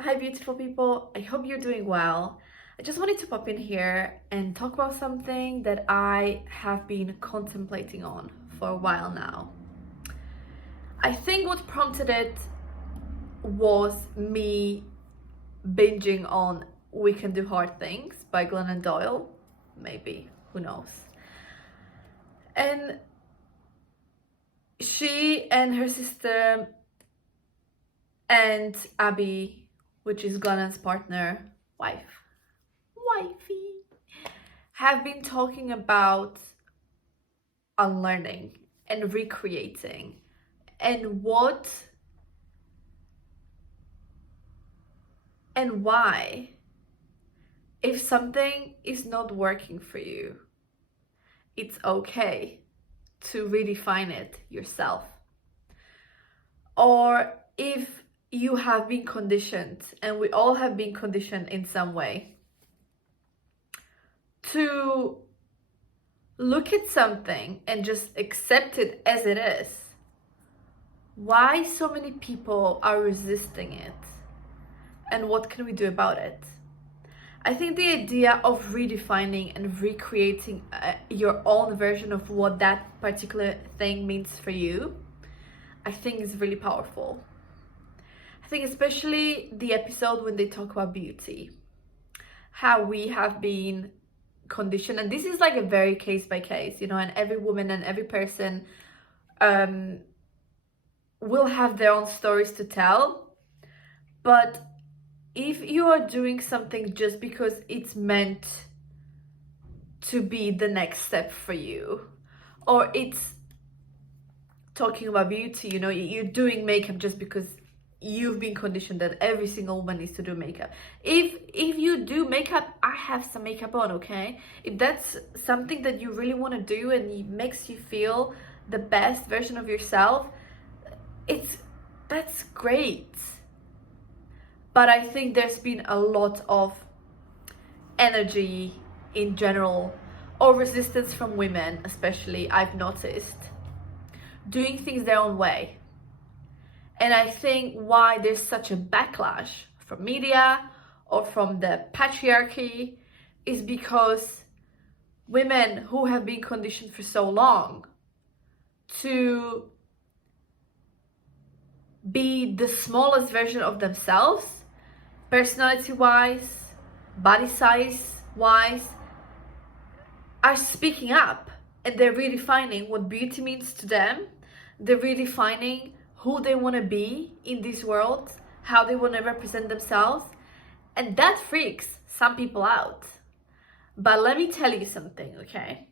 Hi, beautiful people. I hope you're doing well. I just wanted to pop in here and talk about something that I have been contemplating on for a while now. I think what prompted it was me binging on We Can Do Hard Things by Glennon and Doyle. Maybe, who knows? And she and her sister and Abby, which is Glennon's partner, wifey, have been talking about unlearning and recreating and what and why, if something is not working for you, it's okay to redefine it yourself. Or if you have been conditioned, and we all have been conditioned in some way, to look at something and just accept it as it is, why so many people are resisting it, and what can we do about it? I think the idea of redefining and recreating your own version of what that particular thing means for you, I think is really powerful. I think especially the episode when they talk about beauty, how we have been conditioned, and this is like a very case by case, and every woman and every person will have their own stories to tell. But if you are doing something just because it's meant to be the next step for you, or it's talking about beauty, you're doing makeup just because you've been conditioned that every single woman needs to do makeup. If you do makeup, I have some makeup on, okay? If that's something that you really want to do and it makes you feel the best version of yourself, that's great. But I think there's been a lot of energy in general, or resistance from women, especially, I've noticed, doing things their own way. And I think why there's such a backlash from media or from the patriarchy is because women who have been conditioned for so long to be the smallest version of themselves, personality-wise, body size-wise, are speaking up, and they're redefining what beauty means to them. They're redefining who they want to be in this world, how they want to represent themselves, and that freaks some people out. But let me tell you something, okay?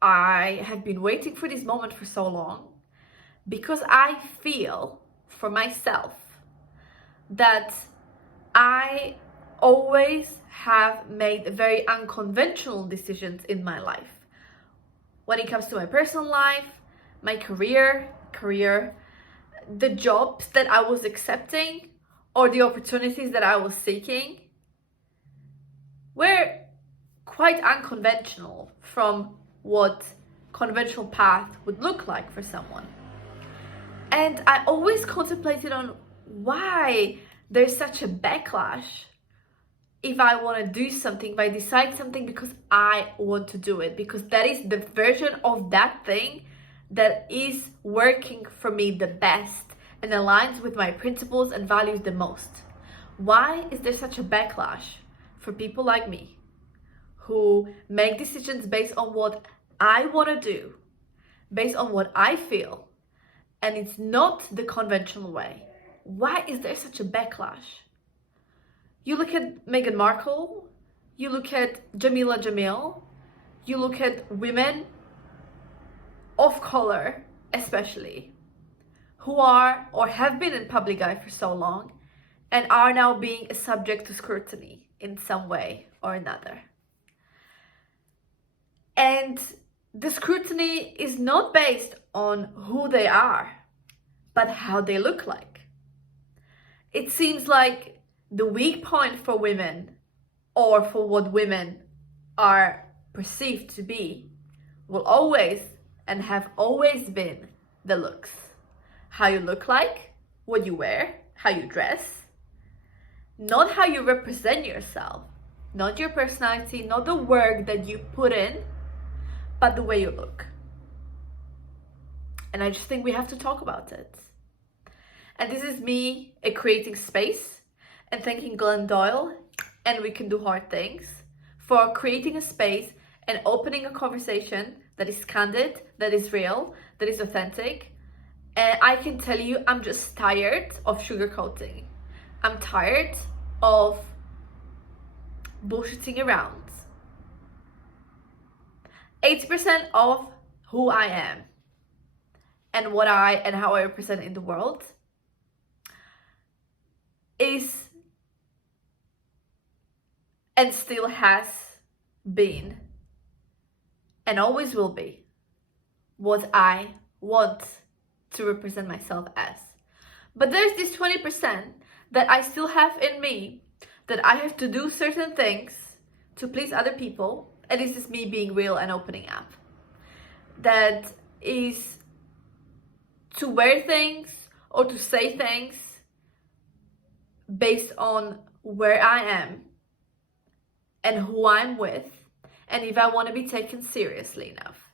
I have been waiting for this moment for so long because I feel for myself that I always have made very unconventional decisions in my life. When it comes to my personal life, my career, the jobs that I was accepting, or the opportunities that I was seeking, were quite unconventional from what conventional path would look like for someone. And I always contemplated on why there's such a backlash if I want to do something, if I decide something because I want to do it, because that is the version of that thing that is working for me the best and aligns with my principles and values the most. Why is there such a backlash for people like me who make decisions based on what I want to do, based on what I feel, and it's not the conventional way? Why is there such a backlash? You look at Meghan Markle, you look at Jamila Jamil, you look at women of color especially, who are or have been in public eye for so long and are now being a subject to scrutiny in some way or another. And the scrutiny is not based on who they are, but how they look like. It seems like the weak point for women, or for what women are perceived to be, will always and have always been the looks. How you look like, what you wear, how you dress, not how you represent yourself, not your personality, not the work that you put in, but the way you look. And I just think we have to talk about it. And this is me creating space and thanking Doyle and We Can Do Hard Things for creating a space and opening a conversation that is candid, that is real, that is authentic. And I can tell you, I'm just tired of sugarcoating. I'm tired of bullshitting around. 80% of who I am and how I represent in the world is and still has been and always will be what I want to represent myself as. But there's this 20% that I still have in me, that I have to do certain things to please other people, and this is me being real and opening up. That is to wear things or to say things based on where I am and who I'm with, and if I want to be taken seriously enough.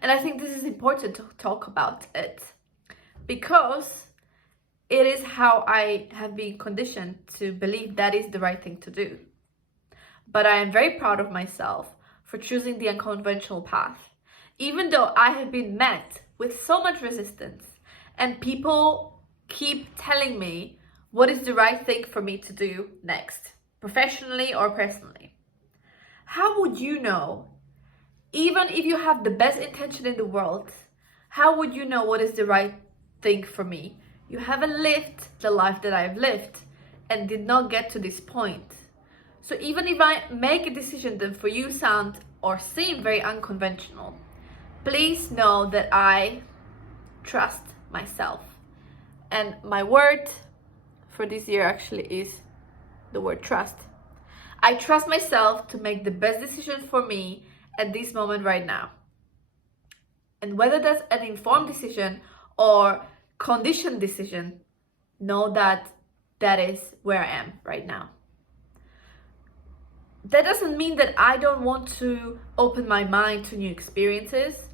And I think this is important to talk about it, because it is how I have been conditioned to believe that is the right thing to do. But I am very proud of myself for choosing the unconventional path, even though I have been met with so much resistance and people keep telling me what is the right thing for me to do next, professionally or personally. How would you know? Even if you have the best intention in the world, how would you know what is the right thing for me? You haven't lived the life that I've lived and did not get to this point. So even if I make a decision that for you sound or seem very unconventional, please know that I trust myself. And my word for this year actually is the word trust. I trust myself to make the best decision for me at this moment right now. And whether that's an informed decision or conditioned decision, know that that is where I am right now. That doesn't mean that I don't want to open my mind to new experiences,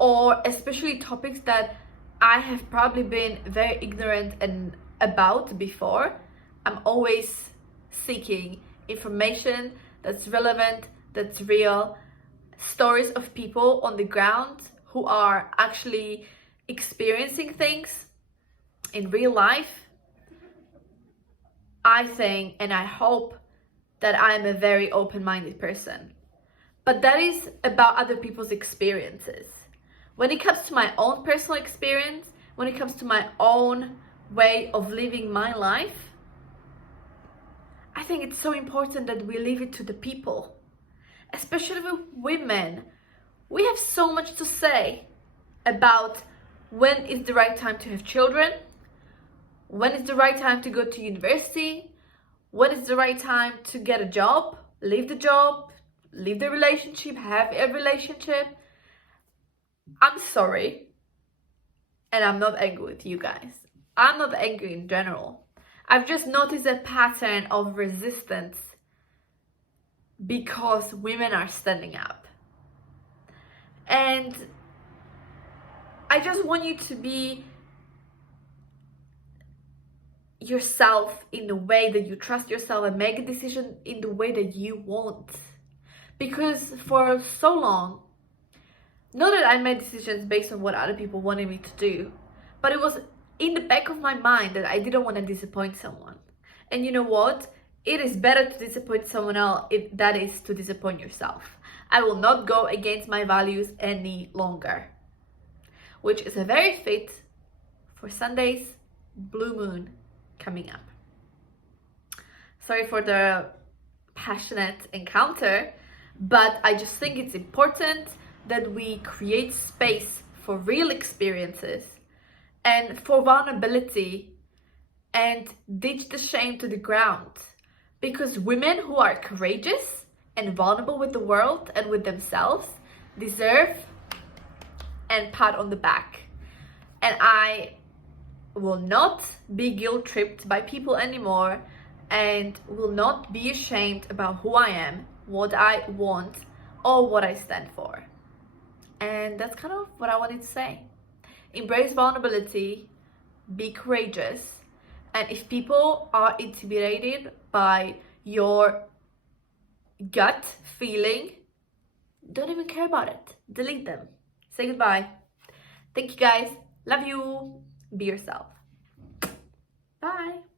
or especially topics that I have probably been very ignorant and about before. I'm always seeking information that's relevant, that's real, stories of people on the ground who are actually experiencing things in real life. I think and I hope that I'm a very open-minded person. But that is about other people's experiences. When it comes to my own personal experience, when it comes to my own way of living my life, I think it's so important that we leave it to the people. Especially with women, we have so much to say about when is the right time to have children, when is the right time to go to university, when is the right time to get a job, leave the relationship, have a relationship. I'm sorry, and I'm not angry with you guys. I'm not angry in general. I've just noticed a pattern of resistance because women are standing up. And I just want you to be yourself in the way that you trust yourself and make a decision in the way that you want. Because for so long, not that I made decisions based on what other people wanted me to do, but it was in the back of my mind that I didn't want to disappoint someone. And you know what? It is better to disappoint someone else if that is to disappoint yourself. I will not go against my values any longer. Which is a very fit for Sunday's blue moon coming up. Sorry for the passionate encounter, but I just think it's important that we create space for real experiences and for vulnerability and ditch the shame to the ground. Because women who are courageous and vulnerable with the world and with themselves deserve a pat on the back. And I will not be guilt-tripped by people anymore, and will not be ashamed about who I am, what I want, or what I stand for. And that's kind of what I wanted to say. Embrace vulnerability, be courageous, and if people are intimidated by your gut feeling, don't even care about it. Delete them. Say goodbye. Thank you guys. Love you. Be yourself. Bye.